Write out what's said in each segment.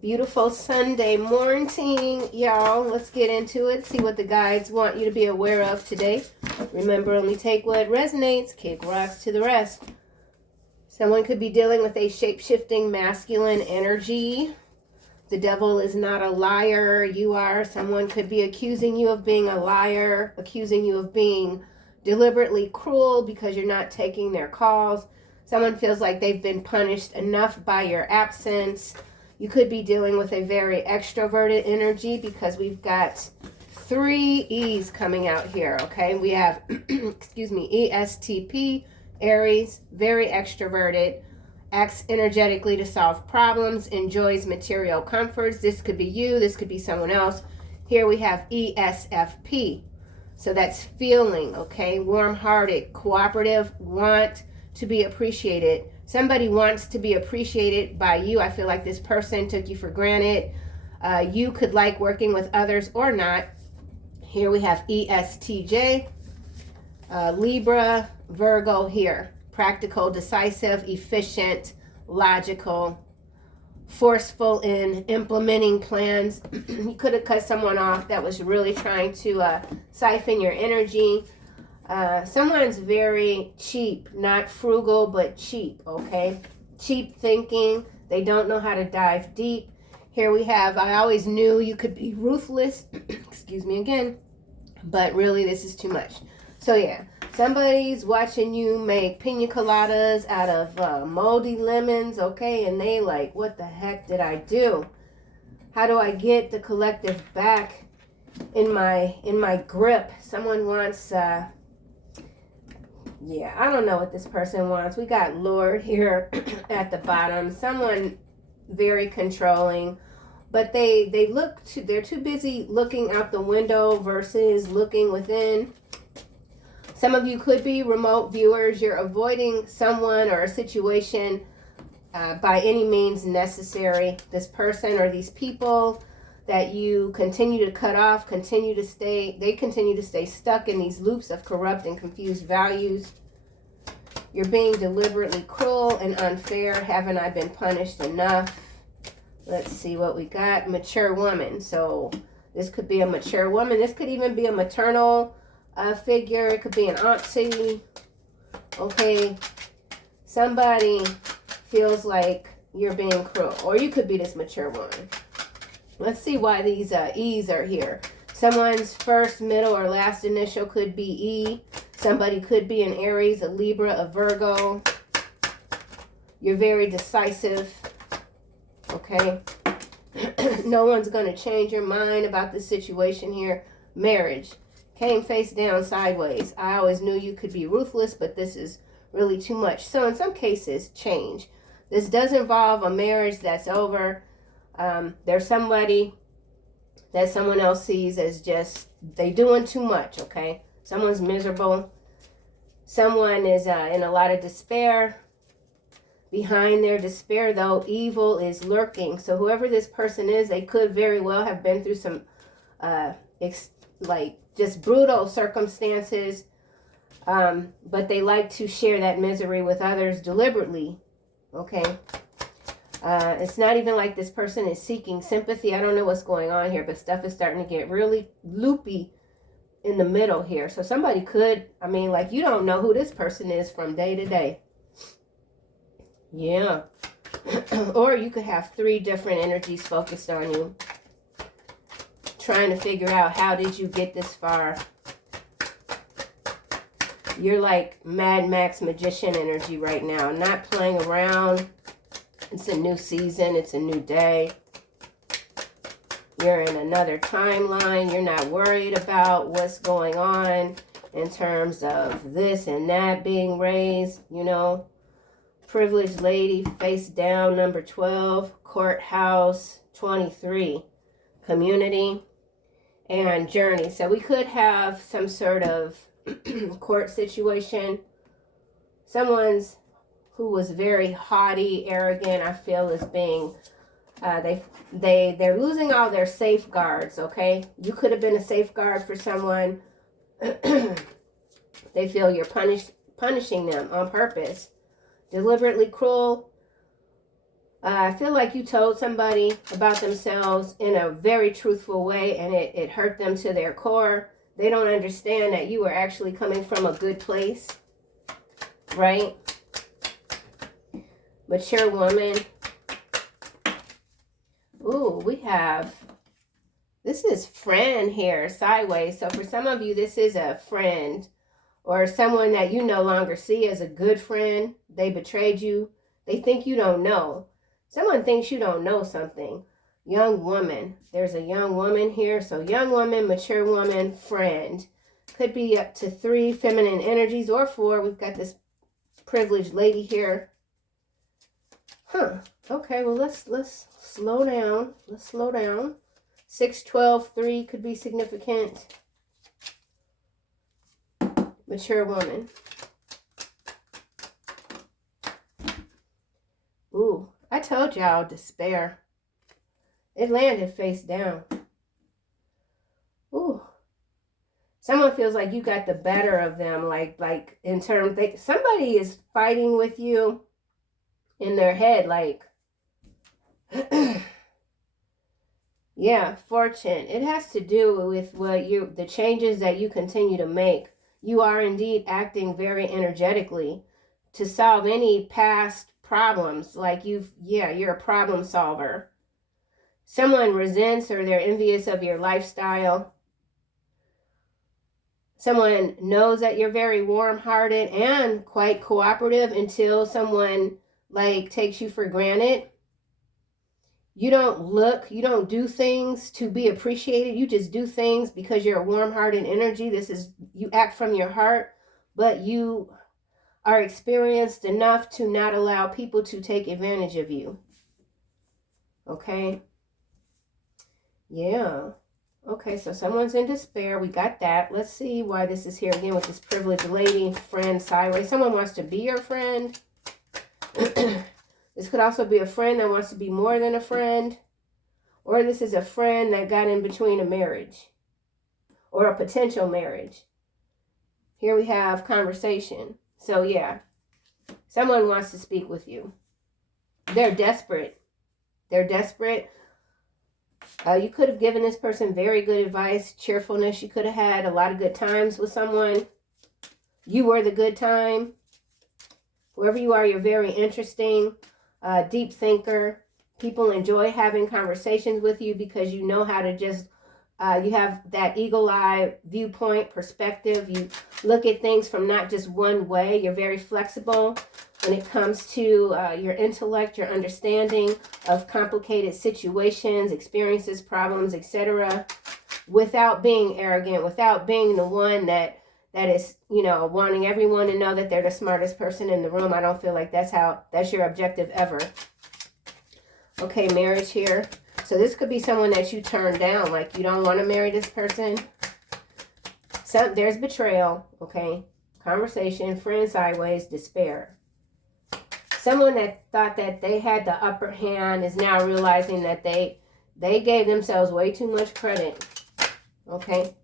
Beautiful Sunday morning, y'all. Let's get into it. See what the guides want you to be aware of today. Remember, only take what resonates. Kick rocks to the rest. Someone could be dealing with a shape-shifting masculine energy. The devil is not a liar. You are. Someone could be accusing you of being a liar, accusing you of being deliberately cruel because you're not taking their calls. Someone feels like they've been punished enough by your absence. You could be dealing with a very extroverted energy because we've got 3 E's coming out here, okay? We have, excuse me, ESTP, Aries, very extroverted, acts energetically to solve problems, enjoys material comforts. This could be you, this could be someone else. Here we have ESFP, so that's feeling, okay? Warm-hearted, cooperative, want to be appreciated. Somebody wants to be appreciated by you. I feel like this person took you for granted. You could like working with others or not. Here we have ESTJ, Libra, Virgo here. Practical, decisive, efficient, logical, forceful in implementing plans. You could have cut someone off that was really trying to siphon your energy. Someone's very cheap, not frugal, but cheap, okay? Cheap thinking. They don't know how to dive deep. Here we have, I always knew you could be ruthless. Excuse me again. But really, this is too much. So, yeah. Somebody's watching you make Pina Coladas out of moldy lemons, okay? And they like, what the heck did I do? How do I get the collective back in my grip? Someone wants... yeah, I don't know what this person wants. We got Lord here at the bottom. Someone very controlling, but they're too busy looking out the window versus looking within. Some of you could be remote viewers. You're avoiding someone or a situation by any means necessary. This person or these people that you continue to cut off, continue to stay stuck in these loops of corrupt and confused values. You're being deliberately cruel and unfair. Haven't I been punished enough? Let's see what we got. Mature woman. So this could be a mature woman. This could even be a maternal figure. It could be an auntie. Okay. Somebody feels like you're being cruel. Or you could be this mature woman. Let's see why these E's are here. Someone's first, middle, or last initial could be E. Somebody could be an Aries, a Libra, a Virgo. You're very decisive. Okay? No one's going to change your mind about the situation here. Marriage. Came face down sideways. I always knew you could be ruthless, but this is really too much. So in some cases, change. This does involve a marriage that's over. There's somebody that someone else sees as just, they doing too much, okay? Someone's miserable. Someone is in a lot of despair. Behind their despair, though, evil is lurking. So whoever this person is, they could very well have been through some, just brutal circumstances. But they like to share that misery with others deliberately, okay? It's not even like this person is seeking sympathy. I don't know what's going on here, but stuff is starting to get really loopy in the middle here. So somebody could, you don't know who this person is from day to day. Yeah. Or you could have 3 different energies focused on you. Trying to figure out, how did you get this far? You're like Mad Max magician energy right now. Not playing around. It's a new season. It's a new day. You're in another timeline. You're not worried about what's going on in terms of this and that being raised, you know. Privileged lady, face down, number 12. Courthouse, 23. Community and journey. So we could have some sort of court situation. Someone's who was very haughty, arrogant, I feel is being, they're losing all their safeguards, okay? You could have been a safeguard for someone. They feel you're punishing them on purpose. Deliberately cruel. I feel like you told somebody about themselves in a very truthful way, and it hurt them to their core. They don't understand that you were actually coming from a good place, right? Mature woman. Ooh, we have, this is friend here, sideways. So for some of you, this is a friend or someone that you no longer see as a good friend. They betrayed you. They think you don't know. Someone thinks you don't know something. Young woman. There's a young woman here. So young woman, mature woman, friend. Could be up to 3 feminine energies or 4. We've got this privileged lady here. Huh. Okay, well, let's slow down. Let's slow down. 6, 12, 3 could be significant. Mature woman. Ooh, I told y'all despair. It landed face down. Ooh. Someone feels like you got the better of them. Like in terms, somebody is fighting with you in their head. Like, yeah, fortune. It has to do with the changes that you continue to make. You are indeed acting very energetically to solve any past problems. Like you're a problem solver. Someone resents or they're envious of your lifestyle. Someone knows that you're very warm-hearted and quite cooperative until someone like takes you for granted. You don't do things to be appreciated. You just do things because you're a warm-hearted energy. You act from your heart, but you are experienced enough to not allow people to take advantage of you. Okay? Yeah. Okay, so someone's in despair. We got that. Let's see why this is here again with this privileged lady, friend sideways. Someone wants to be your friend. This could also be a friend that wants to be more than a friend. Or this is a friend that got in between a marriage or a potential marriage. Here we have conversation. So yeah, someone wants to speak with you. They're desperate. They're desperate. You could have given this person very good advice, cheerfulness. You could have had a lot of good times with someone. You were the good time. Whoever you are, you're very interesting. Deep thinker. People enjoy having conversations with you because you know how to just, you have that eagle eye viewpoint, perspective. You look at things from not just one way. You're very flexible when it comes to your intellect, your understanding of complicated situations, experiences, problems, etc. Without being arrogant, without being the one that is, wanting everyone to know that they're the smartest person in the room. I don't feel like that's your objective ever. Okay, marriage here. So this could be someone that you turned down, like you don't want to marry this person. There's betrayal, okay? Conversation, friend sideways, despair. Someone that thought that they had the upper hand is now realizing that they gave themselves way too much credit. Okay?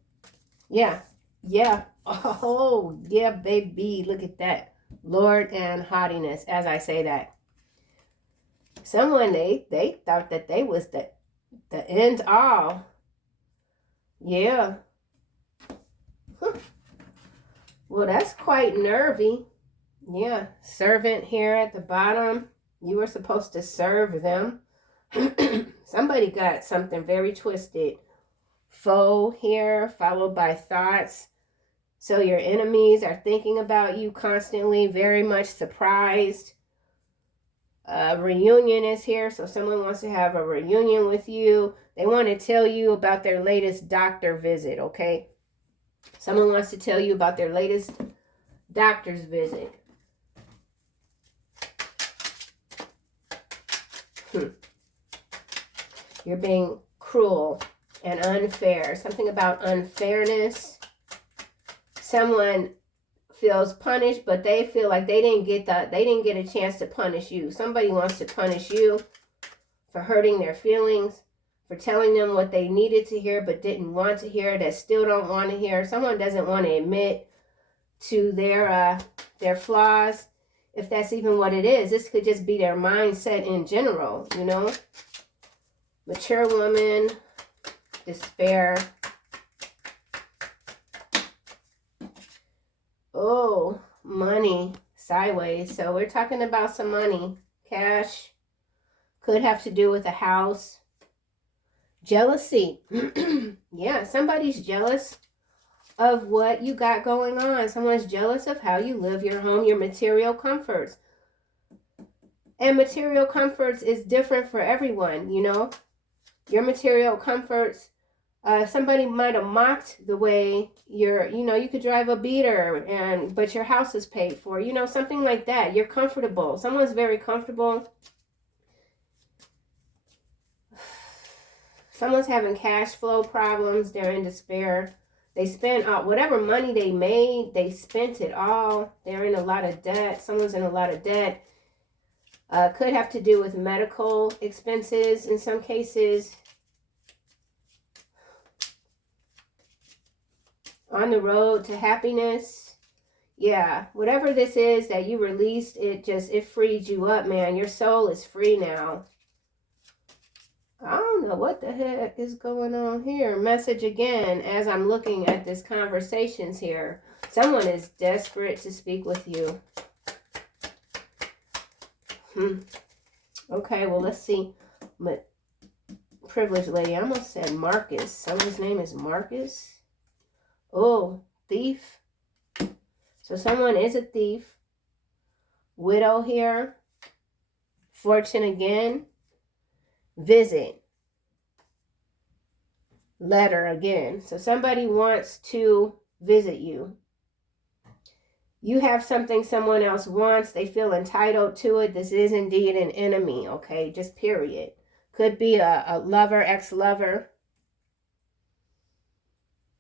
Yeah. Yeah. Oh, yeah, baby. Look at that. Lord and haughtiness, as I say that. Someone, they thought that they was the end all. Yeah. Huh. Well, that's quite nervy. Yeah. Servant here at the bottom. You were supposed to serve them. Somebody got something very twisted. Foe here, followed by thoughts. So your enemies are thinking about you constantly, very much surprised. Reunion is here, so someone wants to have a reunion with you. They want to tell you about their latest doctor visit, okay? Someone wants to tell you about their latest doctor's visit. You're being cruel and unfair. Something about unfairness. Someone feels punished, but they feel like they didn't get a chance to punish you. Somebody wants to punish you for hurting their feelings, for telling them what they needed to hear but didn't want to hear, that still don't want to hear. Someone doesn't want to admit to their flaws. if that's even what it is. This could just be their mindset in general, you know. Mature woman, despair. Oh, money, sideways. So we're talking about some money, cash. Could have to do with a house. Jealousy. Yeah, somebody's jealous of what you got going on. Someone's jealous of how you live your home, your material comforts. And material comforts is different for everyone, you know. Your material comforts, somebody might have mocked the way you could drive a beater, but your house is paid for, you know, something like that. You're comfortable. Someone's very comfortable. Someone's having cash flow problems. They're in despair. They spent whatever money they made, they spent it all. They're in a lot of debt. Someone's in a lot of debt. Could have to do with medical expenses in some cases. On the road to happiness. Yeah, whatever this is that you released, it freed you up, man. Your soul is free now. I don't know what the heck is going on here. Message again as I'm looking at this conversations here. Someone is desperate to speak with you. Okay, well, let's see. But privileged lady, I almost said Marcus. Someone's name is Marcus. Oh, thief. So someone is a thief. Widow here. Fortune again. Visit. Letter again. So somebody wants to visit you. You have something someone else wants. They feel entitled to it. This is indeed an enemy, okay? Just period. Could be a lover, ex-lover.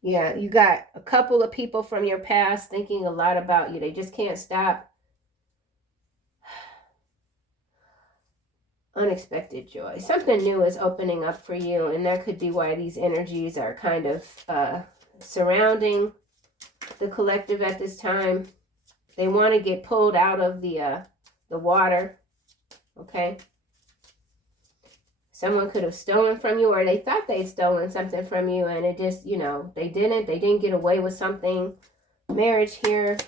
Yeah, you got a couple of people from your past thinking a lot about you. They just can't stop. Unexpected joy. Something new is opening up for you, and that could be why these energies are kind of surrounding the collective at this time. They want to get pulled out of the water, okay? Someone could have stolen from you, or they thought they'd stolen something from you, and it just, you know, they didn't get away with something. Marriage here.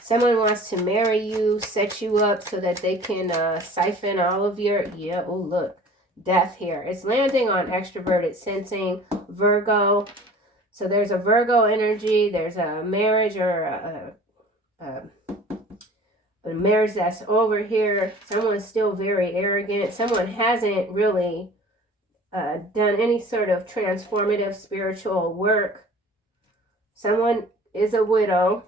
Someone wants to marry you, set you up so that they can siphon all of your, oh look, death here. It's landing on extroverted sensing, Virgo. So there's a Virgo energy, there's a marriage or a marriage that's over here. Someone's still very arrogant. Someone hasn't really done any sort of transformative spiritual work. Someone is a widow.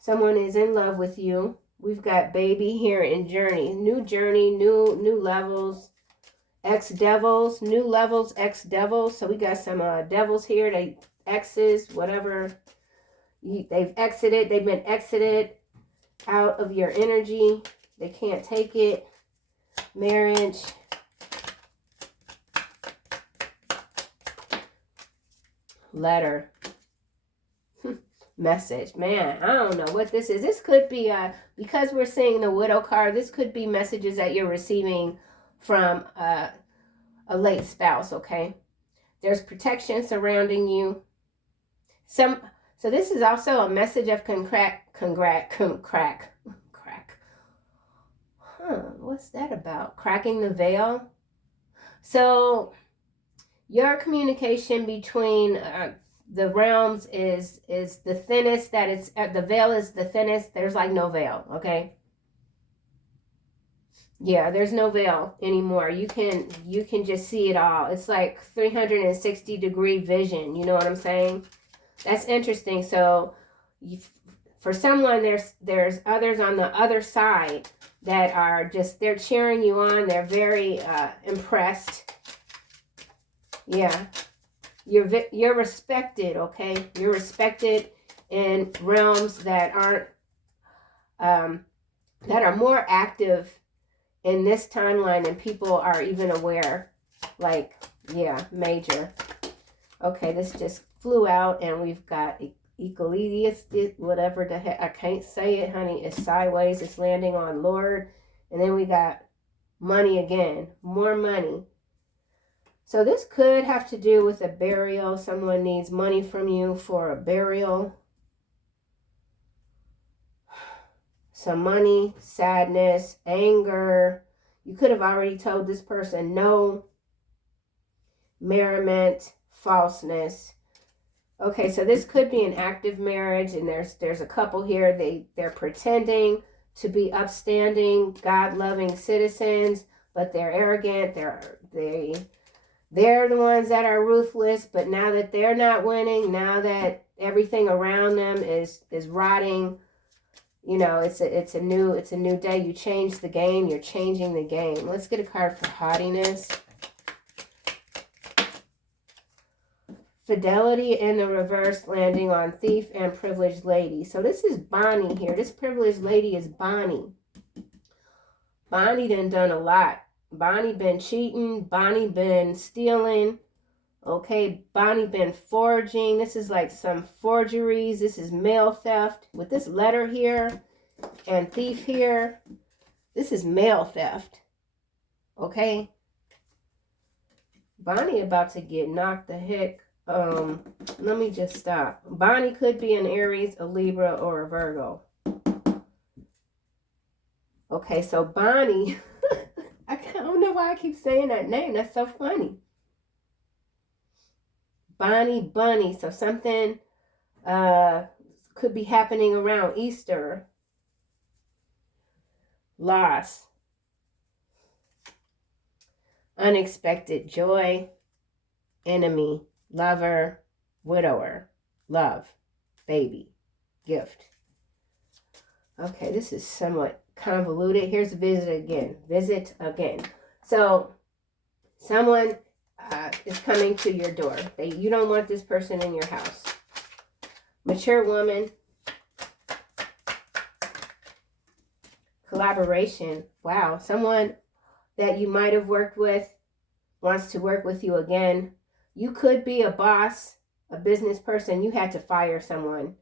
Someone is in love with you. We've got baby here in journey, new levels, ex-devils, new levels, ex-devils. So we got some devils here. They exes, whatever. They've exited. They've been exited out of your energy. They can't take it. Marriage. Letter. Message. Man, I don't know what this is. This could be, because we're seeing the widow card, this could be messages that you're receiving from a late spouse, okay? There's protection surrounding you. So this is also a message of crack. What's that about? Cracking the veil. So your communication between the realms is the thinnest that it's, the veil is the thinnest. There's like no veil, okay? Yeah, there's no veil anymore. You can just see it all. It's like 360-degree vision. You know what I'm saying? That's interesting. So for someone, there's others on the other side that are just, they're cheering you on. They're very impressed. Yeah. You're respected, okay? You're respected in realms that aren't, that are more active in this timeline than people are even aware. Like, yeah, major. Okay, this just flew out, and we've got Ecclesiastic, whatever the heck, I can't say it, honey. It's sideways. It's landing on Lord. And then we got money again. More money. So this could have to do with a burial. Someone needs money from you for a burial. Some money, sadness, anger. You could have already told this person no. Merriment, falseness. Okay, so this could be an active marriage, and there's a couple here. They're pretending to be upstanding, God-loving citizens, but they're arrogant. They're the ones that are ruthless. But now that they're not winning, now that everything around them is rotting, you know, it's a new day. You change the game. You're changing the game. Let's get a card for haughtiness. Fidelity in the reverse, landing on thief and privileged lady. So this is Bonnie here. This privileged lady is Bonnie. Bonnie done a lot. Bonnie been cheating. Bonnie been stealing. Okay, Bonnie been forging. This is like some forgeries. This is mail theft. With this letter here and thief here, this is mail theft. Okay? Bonnie about to get knocked the heck. Let me just stop. Bonnie could be an Aries, a Libra, or a Virgo. Okay, so Bonnie, I don't know why I keep saying that name. That's so funny. Bonnie Bunny. So something could be happening around Easter. Loss. Unexpected joy. Enemy. Lover, widower, love, baby, gift. Okay, this is somewhat convoluted. Here's visit again. Visit again. So, someone is coming to your door. You don't want this person in your house. Mature woman. Collaboration. Wow, someone that you might have worked with wants to work with you again. You could be a boss, a business person. You had to fire someone.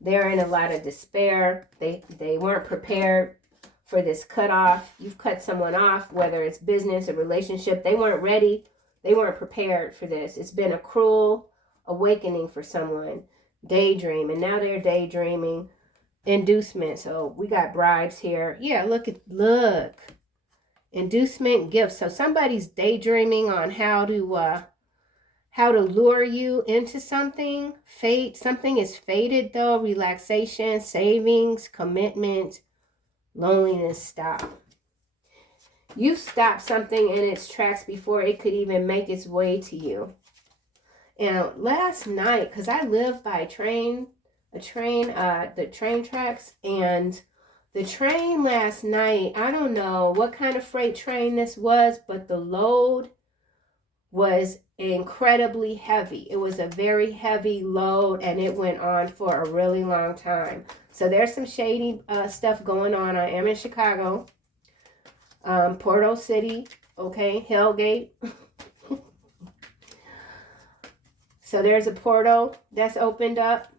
They're in a lot of despair. They weren't prepared for this cutoff. You've cut someone off, whether it's business or relationship. They weren't ready. They weren't prepared for this. It's been a cruel awakening for someone. Daydream, and now they're daydreaming. Inducement. So we got bribes here. Yeah, look. Inducement, gifts. So somebody's daydreaming on how to lure you into something. Fate. Something is fated though. Relaxation, savings, commitment, loneliness. Stop. You stopped something in its tracks before it could even make its way to you. And last night, because I live by the train tracks, and the train last night, I don't know what kind of freight train this was, but the load was incredibly heavy. It was a very heavy load, and it went on for a really long time. So there's some shady stuff going on. I am in Chicago, Portal City, okay, Hellgate. So there's a portal that's opened up.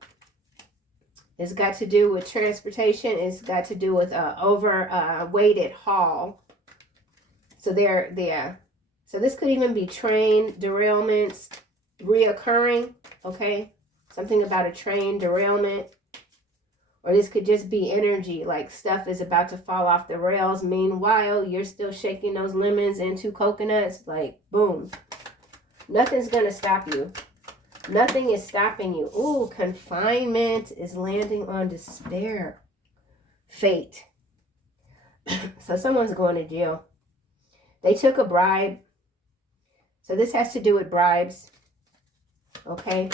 It's got to do with transportation. It's got to do with overweighted haul. So so this could even be train derailments reoccurring, okay? Something about a train derailment. Or this could just be energy, like stuff is about to fall off the rails. Meanwhile, you're still shaking those lemons into coconuts, like boom. Nothing's going to stop you. Nothing is stopping you. Ooh, confinement is landing on despair. Fate. So someone's going to jail. They took a bribe. So this has to do with bribes. Okay.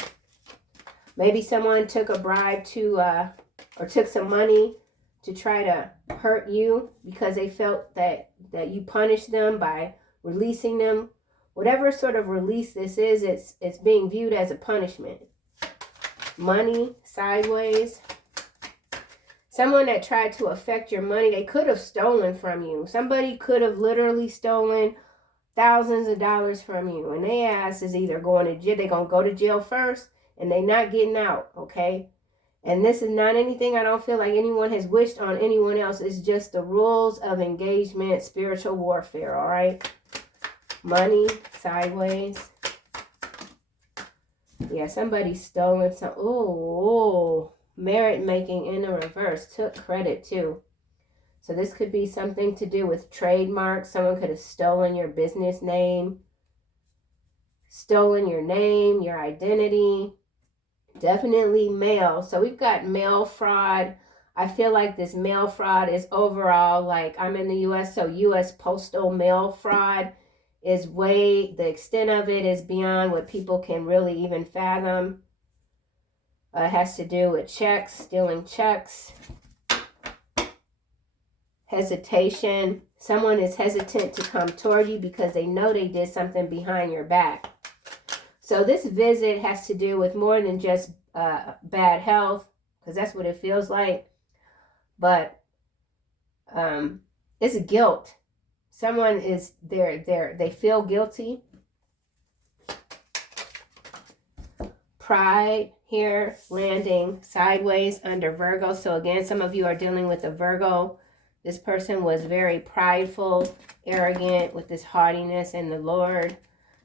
Maybe someone took a bribe to, or took some money to try to hurt you because they felt that you punished them by releasing them. Whatever sort of release this is, it's being viewed as a punishment. Money, sideways. Someone that tried to affect your money, they could have stolen from you. Somebody could have literally stolen thousands of dollars from you. And their ass is either going to jail, they're going to go to jail first, and they're not getting out, okay? And this is not anything I don't feel like anyone has wished on anyone else. It's just the rules of engagement, spiritual warfare, all right? Money, sideways. Yeah, somebody stolen some. Oh, merit making in the reverse. Took credit too. So this could be something to do with trademarks. Someone could have stolen your business name, stolen your name, your identity. Definitely mail. So we've got mail fraud. I feel like this mail fraud is overall, like I'm in the U.S., so U.S. postal mail fraud is the extent of it is beyond what people can really even fathom. It has to do with checks, stealing checks. Hesitation. Someone is hesitant to come toward you because they know they did something behind your back. So this visit has to do with more than just bad health, because that's what it feels like. But it's guilt. Someone is they feel guilty. Pride here, landing sideways under Virgo. So again, some of you are dealing with a Virgo. This person was very prideful, arrogant, with this haughtiness in the Lord.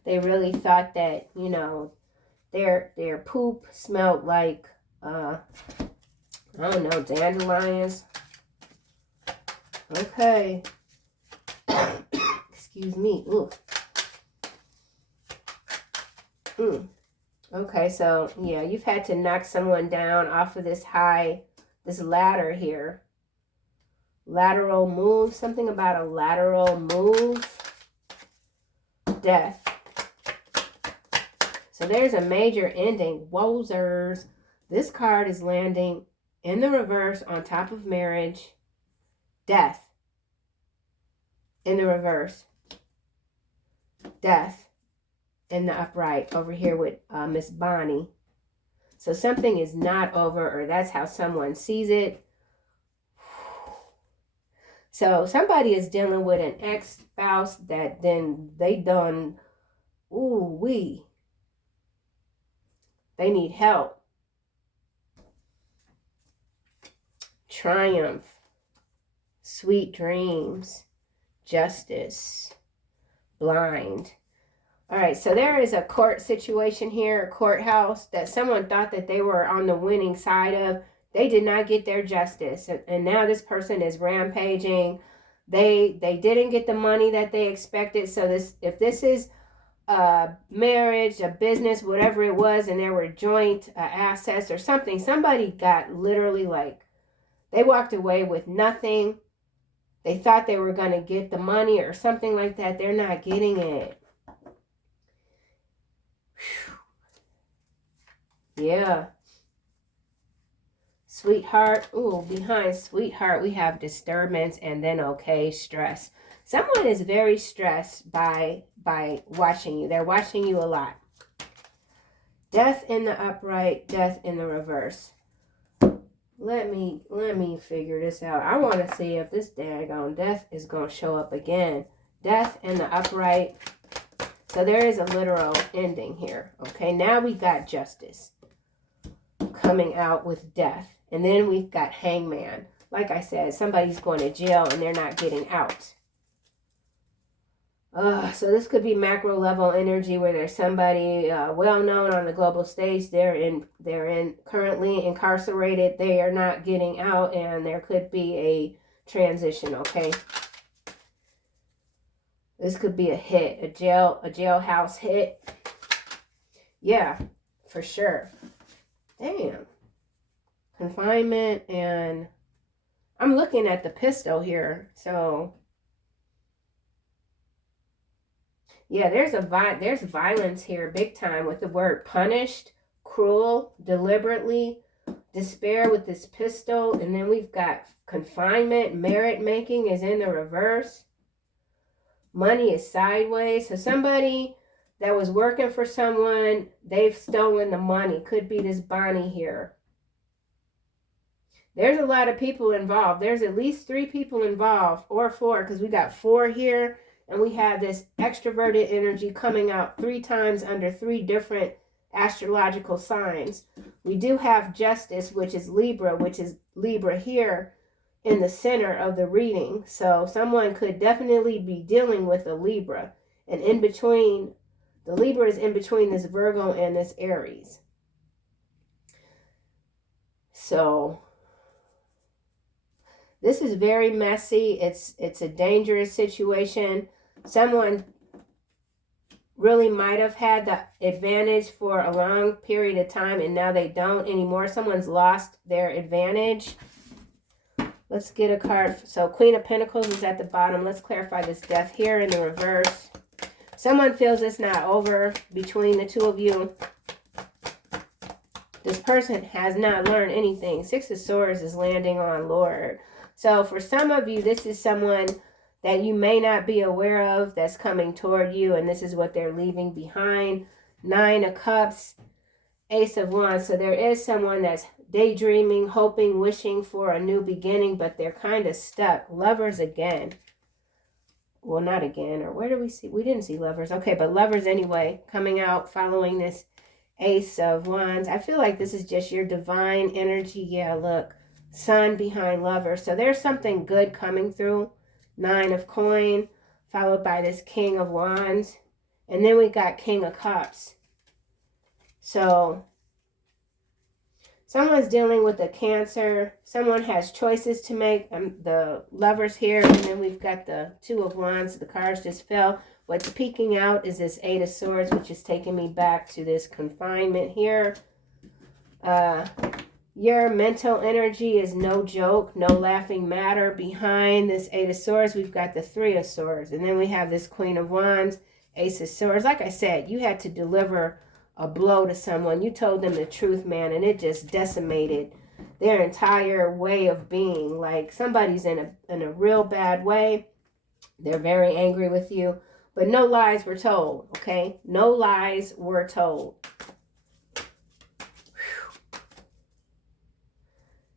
They really thought that, you know, their poop smelled like, I don't know, dandelions. Okay. Excuse me. Ooh. Okay, so, yeah, you've had to knock someone down off of this ladder here. Lateral move, something about a lateral move. Death. So there's a major ending. Wowzers. This card is landing in the reverse on top of marriage. Death. In the reverse. Death. In the upright over here with Miss Bonnie. So something is not over, or that's how someone sees it. So somebody is dealing with an ex-spouse that then they done, they need help. Triumph. Sweet dreams. Justice. Blind. All right, so there is a court situation here, a courthouse, that someone thought that they were on the winning side of. They did not get their justice, and now this person is rampaging. They didn't get the money that they expected. So if this is a marriage, a business, whatever it was, and there were joint assets or something, somebody got literally they walked away with nothing. They thought they were going to get the money or something like that. They're not getting it. Yeah. Sweetheart. Ooh, behind sweetheart, we have disturbance and then stress. Someone is very stressed by watching you. They're watching you a lot. Death in the upright, death in the reverse. Let me figure this out. I want to see if this daggone death is going to show up again. Death in the upright. So there is a literal ending here. Okay, now we got justice coming out with death. And then we've got hangman. Like I said, somebody's going to jail and they're not getting out. So this could be macro level energy where there's somebody well known on the global stage. They're currently incarcerated. They are not getting out, and there could be a transition. Okay. This could be a hit, a jailhouse hit. Yeah, for sure. Damn. Confinement, and I'm looking at the pistol here. So, yeah, there's violence here big time with the word punished, cruel, deliberately, despair with this pistol, and then we've got confinement, merit making is in the reverse. Money is sideways. So somebody that was working for someone, they've stolen the money. Could be this Bonnie here. There's a lot of people involved. There's at least 3 people involved, or 4, because we got 4 here, and we have this extroverted energy coming out 3 times under 3 different astrological signs. We do have justice, which is Libra here in the center of the reading. So someone could definitely be dealing with a Libra. And in between, the Libra is in between this Virgo and this Aries. So this is very messy. It's a dangerous situation. Someone really might have had the advantage for a long period of time and now they don't anymore. Someone's lost their advantage. Let's get a card. So Queen of Pentacles is at the bottom. Let's clarify this death here in the reverse. Someone feels it's not over between the two of you. This person has not learned anything. Six of Swords is landing on Lord. So for some of you, this is someone that you may not be aware of that's coming toward you, and this is what they're leaving behind. Nine of Cups, Ace of Wands. So there is someone that's daydreaming, hoping, wishing for a new beginning, but they're kind of stuck. Lovers again. Well, not again. Or where do we see? We didn't see Lovers. Okay, but Lovers anyway, coming out following this Ace of Wands. I feel like this is just your divine energy. Yeah, look. Sun behind Lovers. So there's something good coming through. Nine of Coin, followed by this King of Wands. And then we got King of Cups. So someone's dealing with a Cancer. Someone has choices to make. The Lovers here. And then we've got the Two of Wands. The cards just fell. What's peeking out is this Eight of Swords, which is taking me back to this confinement here. Your mental energy is no joke, no laughing matter. Behind this Eight of Swords, we've got the Three of Swords. And then we have this Queen of Wands, Ace of Swords. Like I said, you had to deliver a blow to someone. You told them the truth, man, and it just decimated their entire way of being. Like somebody's in a real bad way. They're very angry with you. But no lies were told, okay? No lies were told.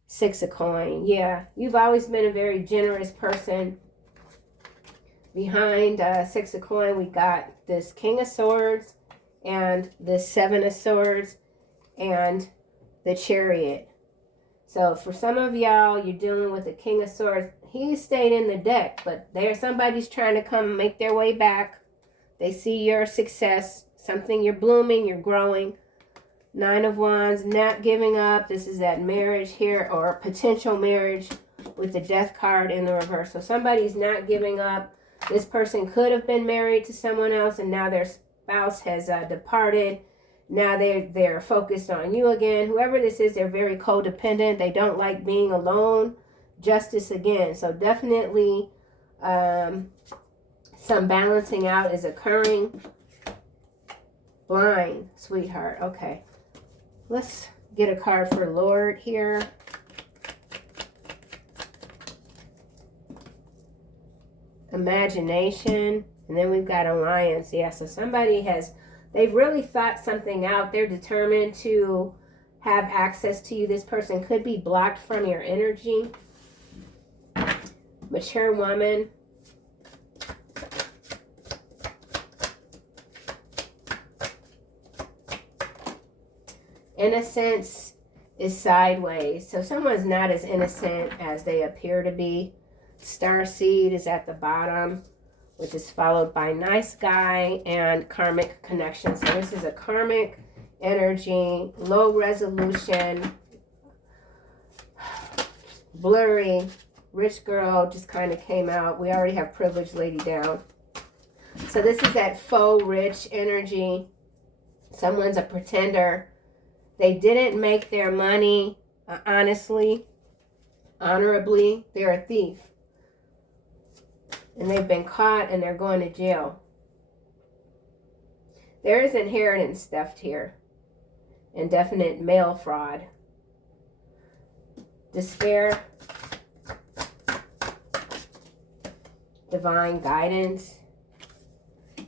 Six of Coin. Yeah, you've always been a very generous person. Behind Six of Coin, we got this King of Swords and this Seven of Swords and the Chariot. So for some of y'all, you're dealing with the King of Swords. He stayed in the deck, but somebody's trying to come make their way back. They see your success, something you're blooming, you're growing. Nine of Wands, not giving up. This is that marriage here or potential marriage with the Death card in the reverse. So somebody's not giving up. This person could have been married to someone else and now their spouse has departed. Now they're focused on you again. Whoever this is, they're very codependent. They don't like being alone. Justice again. So definitely some balancing out is occurring. Blind, sweetheart. Okay. Let's get a card for Lord here. Imagination. And then we've got Alliance. Yeah, so they've really thought something out. They're determined to have access to you. This person could be blocked from your energy. Mature woman. Innocence is sideways. So someone's not as innocent as they appear to be. Starseed is at the bottom, which is followed by Nice Guy and Karmic Connection. So this is a karmic energy, low resolution, blurry, rich girl just kind of came out. We already have privileged lady down. So this is that faux rich energy. Someone's a pretender. They didn't make their money honestly, honorably. They're a thief. And they've been caught and they're going to jail. There is inheritance theft here. Indefinite mail fraud. Despair. Divine guidance.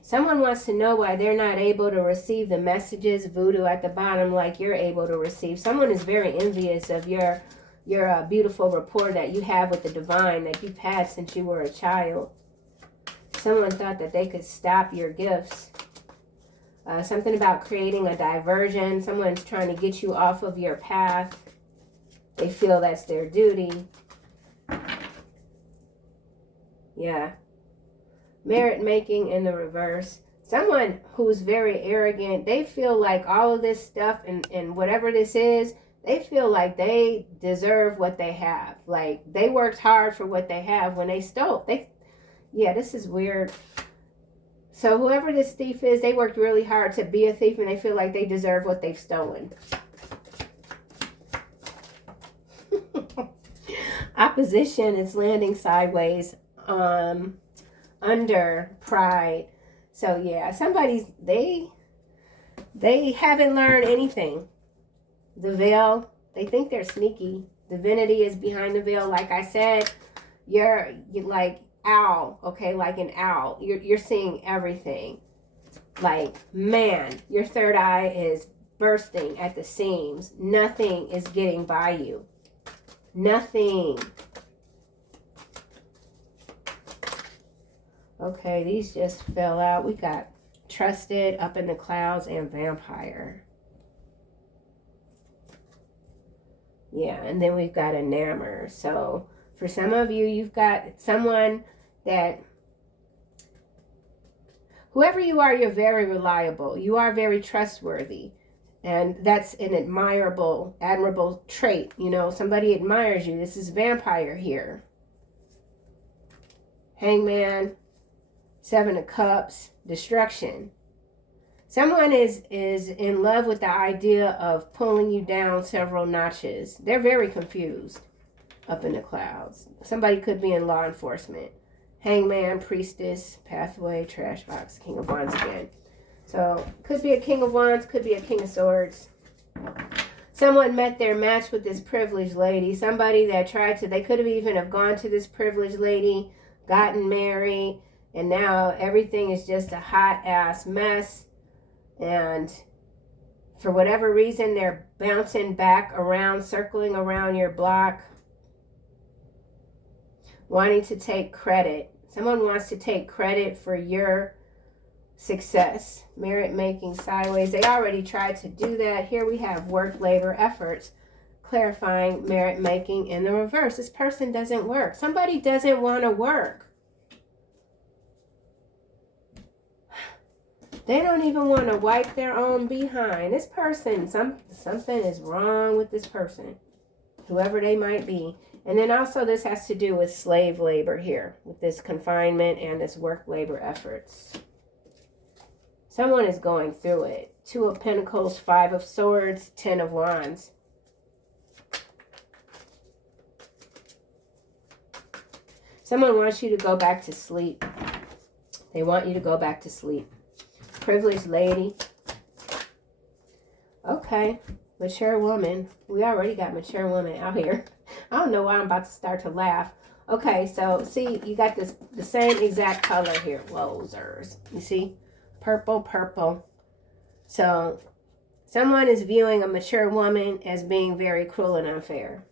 Someone wants to know why they're not able to receive the messages, voodoo at the bottom, like you're able to receive. Someone is very envious of your beautiful rapport that you have with the divine that you've had since you were a child. Someone thought that they could stop your gifts. Something about creating a diversion. Someone's trying to get you off of your path. They feel that's their duty. Yeah. Merit making in the reverse. Someone who's very arrogant, they feel like all of this stuff and whatever this is, they feel like they deserve what they have. Like they worked hard for what they have when they stole. Yeah, this is weird. So whoever this thief is, they worked really hard to be a thief and they feel like they deserve what they've stolen. Opposition is landing sideways under pride. So yeah, they haven't learned anything. The veil, they think they're sneaky. Divinity is behind the veil. Like I said, you're like owl, okay, like an owl. You're seeing everything. Like, man, your third eye is bursting at the seams. Nothing is getting by you. Nothing. Okay, these just fell out. We got trusted, up in the clouds, and vampire. Yeah, and then we've got enamor. So for some of you, you've got someone that, whoever you are, you're very reliable. You are very trustworthy. And that's an admirable trait. You know, somebody admires you. This is vampire here. Hangman, Seven of Cups, destruction. Someone is in love with the idea of pulling you down several notches. They're very confused up in the clouds. Somebody could be in law enforcement. Hangman, priestess, pathway, trash box, King of Wands again. So could be a King of Wands, could be a King of Swords. Someone met their match with this privileged lady. Somebody that they could have even have gone to this privileged lady, gotten married, and now everything is just a hot ass mess. And for whatever reason, they're bouncing back around, circling around your block, wanting to take credit. Someone wants to take credit for your success. Merit making sideways. They already tried to do that. Here we have work, labor, efforts, clarifying merit making in the reverse. This person doesn't work. Somebody doesn't want to work. They don't even want to wipe their own behind. This person, something is wrong with this person, whoever they might be. And then also this has to do with slave labor here, with this confinement and this work labor efforts. Someone is going through it. Two of Pentacles, Five of Swords, Ten of Wands. Someone wants you to go back to sleep. They want you to go back to sleep. Privileged lady. Okay. Mature woman. We already got mature woman out here. I don't know why I'm about to start to laugh. Okay, so see, you got the same exact color here. Whoa, zers. You see? Purple, purple. So someone is viewing a mature woman as being very cruel and unfair.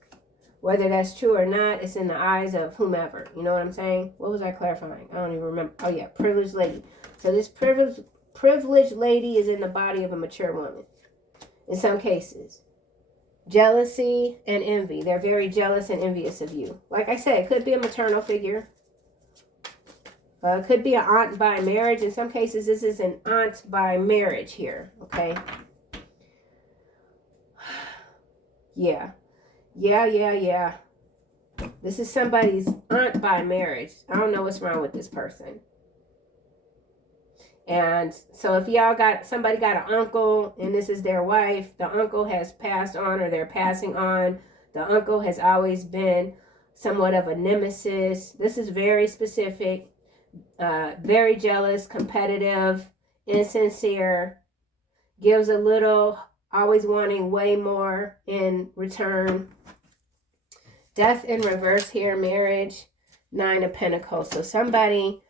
Whether that's true or not, it's in the eyes of whomever. You know what I'm saying? What was I clarifying? I don't even remember. Oh yeah, privileged lady. So this privileged lady is in the body of a mature woman. In some cases. Jealousy and envy. They're very jealous and envious of you. Like I said, it could be a maternal figure. It could be an aunt by marriage. In some cases, this is an aunt by marriage here. Okay? Yeah. Yeah. This is somebody's aunt by marriage. I don't know what's wrong with this person. And so if somebody got an uncle and this is their wife, the uncle has passed on or they're passing on. The uncle has always been somewhat of a nemesis. This is very specific, very jealous, competitive, insincere, gives a little, always wanting way more in return. Death in reverse here, marriage, Nine of Pentacles. So somebody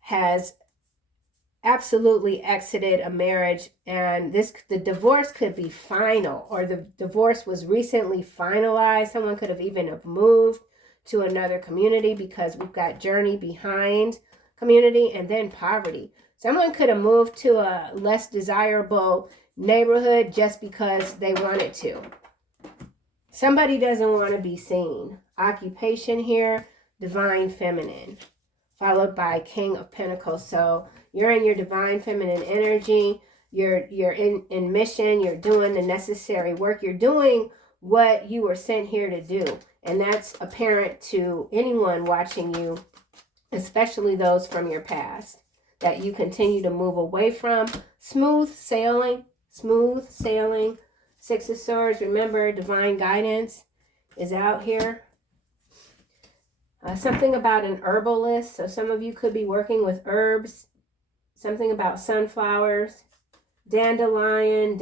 has absolutely exited a marriage, and the divorce could be final, or the divorce was recently finalized. Someone could have even moved to another community, because we've got journey behind community, and then poverty. Someone could have moved to a less desirable neighborhood just because they wanted to. Somebody doesn't want to be seen. Occupation here, divine feminine, followed by King of Pentacles. So you're in your divine feminine energy. You're in mission. You're doing the necessary work. You're doing what you were sent here to do. And that's apparent to anyone watching you, especially those from your past, that you continue to move away from. Smooth sailing, smooth sailing. Six of Swords, remember, divine guidance is out here. Something about an herbalist. So some of you could be working with herbs. Something about sunflowers. Dandelion,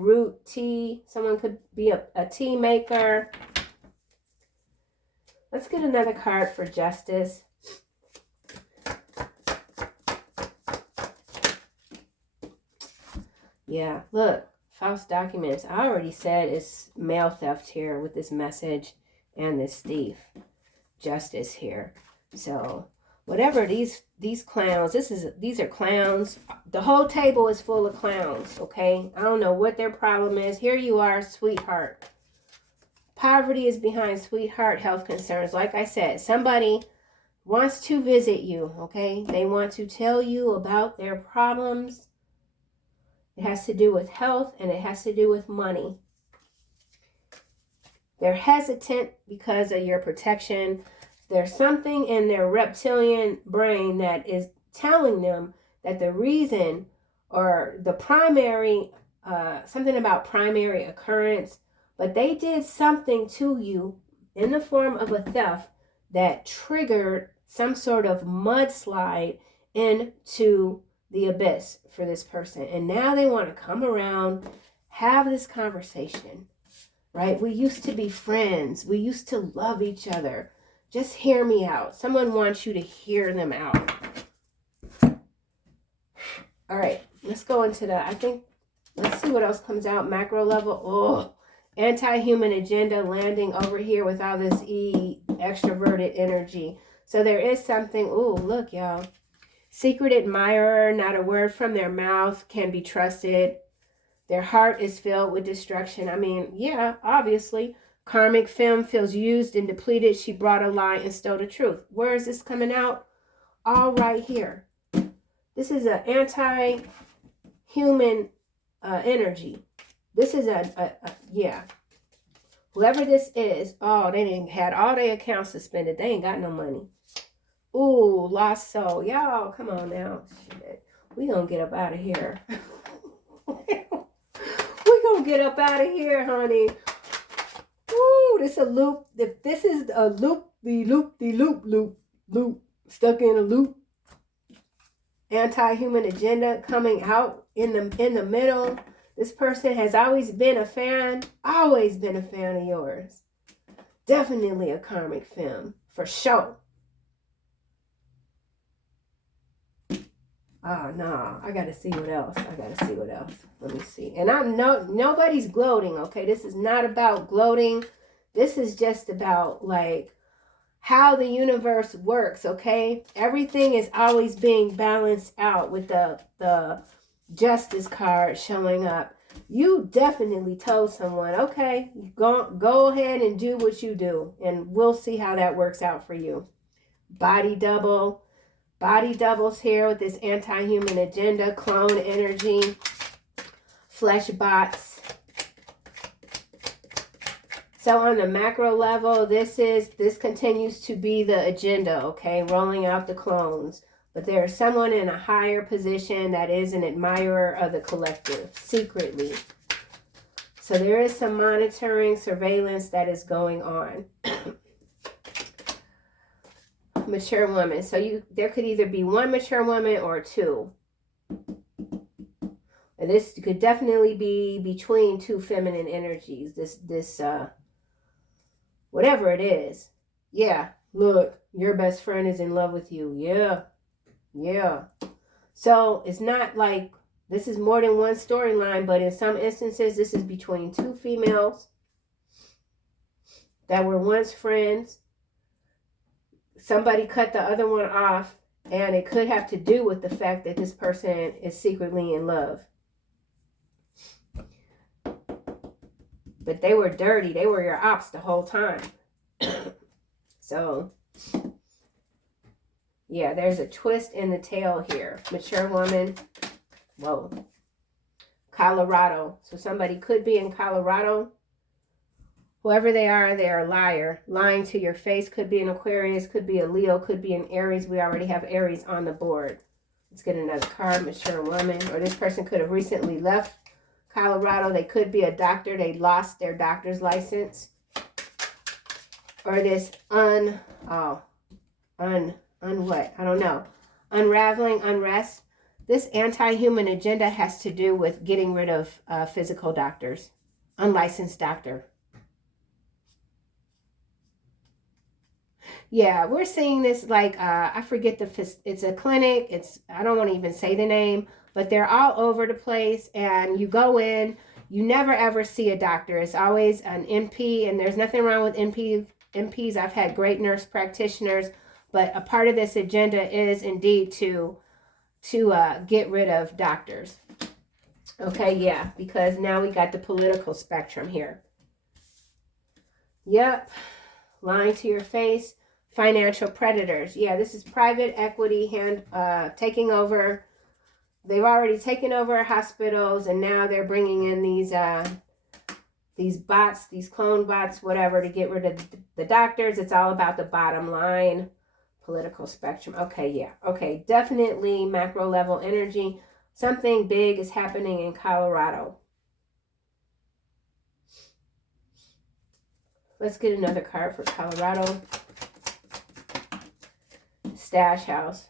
root tea. Someone could be a tea maker. Let's get another card for justice. Yeah, look. False documents. I already said it's mail theft here with this message and this thief. Justice here. So whatever these clowns, these are clowns. The whole table is full of clowns, okay? I don't know what their problem is. Here you are, sweetheart. Poverty is behind sweetheart health concerns. Like I said, somebody wants to visit you, okay? They want to tell you about their problems. It has to do with health, and it has to do with money. They're hesitant because of your protection. There's something in their reptilian brain that is telling them that the reason or the primary, something about primary occurrence, but they did something to you in the form of a theft that triggered some sort of mudslide into the abyss for this person. And now they want to come around, have this conversation, right? We used to be friends. We used to love each other. Just hear me out. Someone wants you to hear them out. All right, let's go into let's see what else comes out. Macro level. Oh, anti-human agenda landing over here with all this extroverted energy. So there is something. Oh, look, y'all. Secret admirer, not a word from their mouth can be trusted. Their heart is filled with destruction. I mean, yeah, obviously. Karmic femme feels used and depleted. She brought a lie and stole the truth. Where is this coming out? All right here. This is an anti-human energy. This is yeah. Whoever this is, oh, they didn't had all their accounts suspended. They ain't got no money. Ooh, lost soul. Y'all, come on now. Shit. We gonna get up out of here. We gonna get up out of here, honey. Ooh, this a loop. If this is a loop, the loop. Stuck in a loop. Anti-human agenda coming out in the middle. This person has always been a fan of yours. Definitely a karmic femme, for sure. Oh, no, I got to see what else. Let me see. And nobody's gloating, okay? This is not about gloating. This is just about, like, how the universe works, okay? Everything is always being balanced out with the justice card showing up. You definitely told someone, okay, go ahead and do what you do, and we'll see how that works out for you. Body doubles here with this anti-human agenda, clone energy, flesh bots. So on the macro level, this continues to be the agenda, okay, rolling out the clones. But there is someone in a higher position that is an admirer of the collective, secretly. So there is some monitoring, surveillance that is going on. Mature woman. So there could either be one mature woman or two. And this could definitely be between two feminine energies. This whatever it is. Yeah, look, your best friend is in love with you. Yeah. So it's not like this is more than one storyline, but in some instances, this is between two females that were once friends. Somebody cut the other one off, And it could have to do with the fact that this person is secretly in love. But they were dirty. They were your ops the whole time. So, yeah, there's a twist in the tale here. Mature woman. Whoa. Colorado. So somebody could be in Colorado. Whoever they are a liar. Lying to your face. Could be an Aquarius. Could be a Leo. Could be an Aries. We already have Aries on the board. Let's get another card. Mature woman. Or this person could have recently left Colorado. They could be a doctor. They lost their doctor's license. Or this what? I don't know. Unraveling, unrest. This anti-human agenda has to do with getting rid of physical doctors. Unlicensed doctor. Yeah, we're seeing this like, I forget it's a clinic. I don't want to even say the name, but they're all over the place. And you go in, you never ever see a doctor. It's always an NP, and there's nothing wrong with NPs. I've had great nurse practitioners, but a part of this agenda is indeed to get rid of doctors. Okay, yeah, because now we got the political spectrum here. Yep, lying to your face. Financial predators. Yeah, this is private equity taking over. They've already taken over hospitals, and now they're bringing in these bots, these clone bots, whatever, to get rid of the doctors. It's all about the bottom line. Political spectrum. Okay, yeah. Okay, definitely macro level energy. Something big is happening in Colorado. Let's get another card for Colorado. Stash house.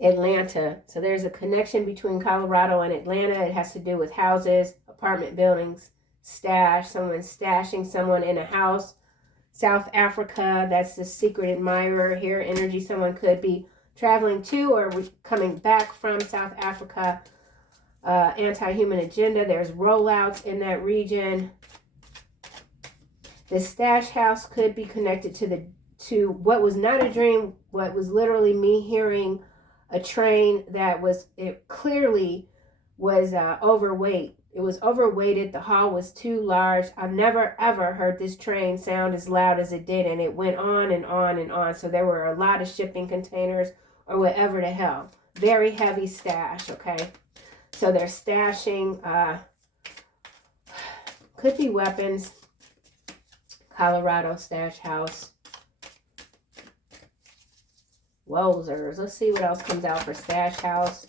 Atlanta. So there's a connection between Colorado and Atlanta. It has to do with houses, apartment buildings, stash. Someone's stashing someone in a house. South Africa. That's the secret admirer here. Energy. Someone could be traveling to or coming back from South Africa. Anti-human agenda. There's rollouts in that region. The stash house could be connected to what was not a dream, what was literally me hearing a train that clearly was overweight. It was overweighted. The hall was too large. I've never ever heard this train sound as loud as it did, and it went on and on and on. So there were a lot of shipping containers or whatever the hell. Very heavy stash, okay? So they're stashing, could be weapons. Colorado stash house. Wowzers. Let's see what else comes out for stash house.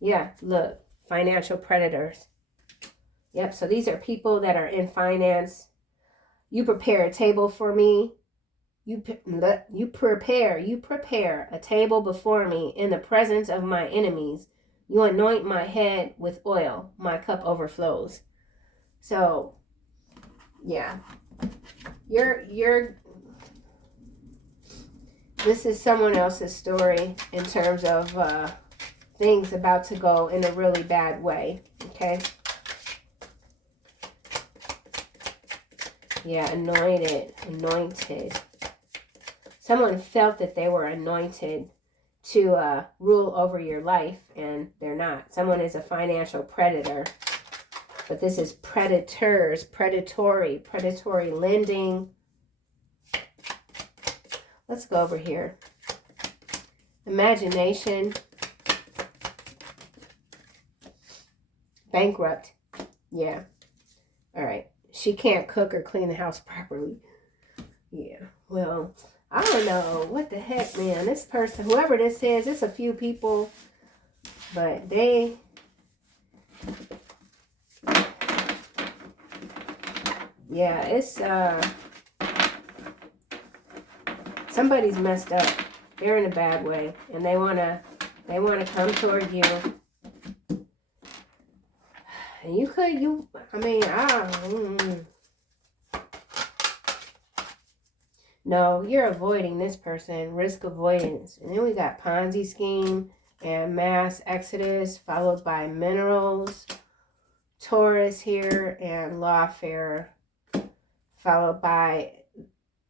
Yeah, look. Financial predators. Yep, so these are people that are in finance. You prepare a table for me. You prepare a table before me in the presence of my enemies. You anoint my head with oil. My cup overflows. So, yeah. This is someone else's story in terms of things about to go in a really bad way. Okay. Yeah, anointed. Someone felt that they were anointed to rule over your life, and they're not. Someone is a financial predator. But this is predators, predatory lending. Let's go over here. Imagination. Bankrupt. Yeah. All right. She can't cook or clean the house properly. Yeah. Well, I don't know. What the heck, man? This person, whoever this is, it's a few people. But they... Yeah, it's... Somebody's messed up. They're in a bad way. And they wanna come toward you. And no, you're avoiding this person. Risk avoidance. And then we got Ponzi scheme and mass exodus, followed by minerals, Taurus here, and lawfare, followed by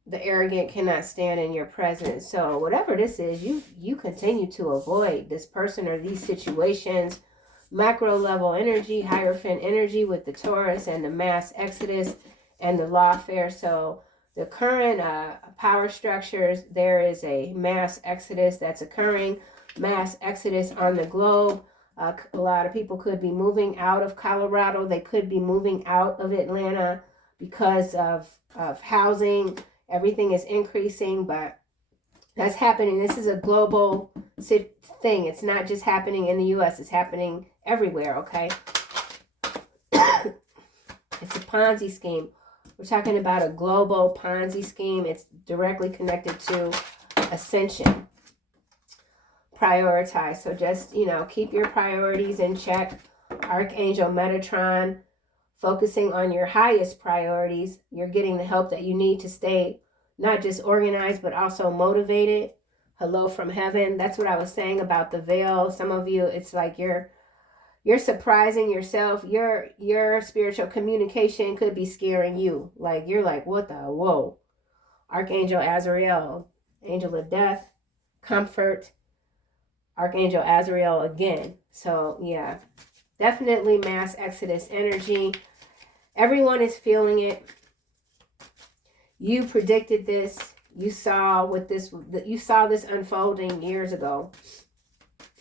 The arrogant cannot stand in your presence. So whatever this is, you continue to avoid this person or these situations. Macro level energy, Hierophant energy with the Taurus and the mass exodus and the lawfare. So the current power structures, there is a mass exodus that's occurring. Mass exodus on the globe. A lot of people could be moving out of Colorado. They could be moving out of Atlanta because of housing. Everything is increasing, but that's happening. This is a global thing. It's not just happening in the U.S. It's happening everywhere, okay? It's a Ponzi scheme. We're talking about a global Ponzi scheme. It's directly connected to Ascension. Prioritize. So just, keep your priorities in check. Archangel Metatron, focusing on your highest priorities. You're getting the help that you need to stay not just organized, but also motivated. Hello from heaven. That's what I was saying about the veil. Some of you, it's like you're surprising yourself. Your spiritual communication could be scaring you. Like, you're like, what the, whoa. Archangel Azrael, angel of death, comfort. Archangel Azrael again. So, yeah, definitely mass exodus energy. Everyone is feeling it. You predicted this. You saw this unfolding years ago.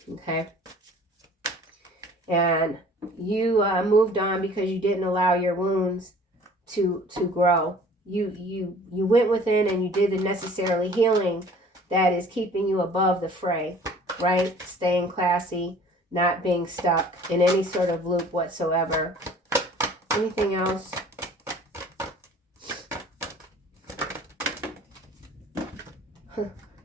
Okay. And you moved on because you didn't allow your wounds to grow. You went within and you did the necessary healing that is keeping you above the fray, right? Staying classy, not being stuck in any sort of loop whatsoever. Anything else?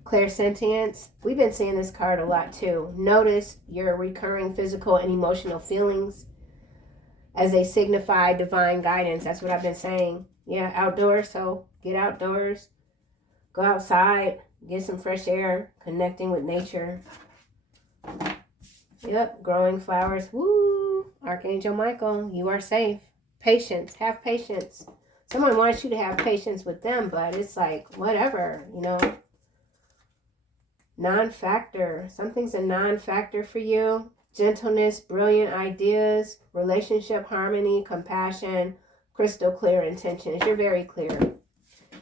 Clairsentience. We've been seeing this card a lot too. Notice your recurring physical and emotional feelings as they signify divine guidance. That's what I've been saying. Yeah, outdoors. So get outdoors. Go outside. Get some fresh air. Connecting with nature. Yep, growing flowers. Woo! Archangel Michael, you are safe. Patience. Have patience. Someone wants you to have patience with them, but it's like, whatever, Non-factor. Something's a non-factor for you. Gentleness, brilliant ideas, relationship harmony, compassion, crystal clear intentions. You're very clear.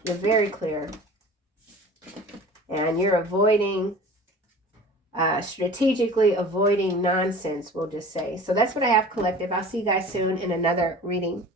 You're very clear. And you're avoiding, strategically avoiding nonsense, we'll just say. So that's what I have, collective. I'll see you guys soon in another reading.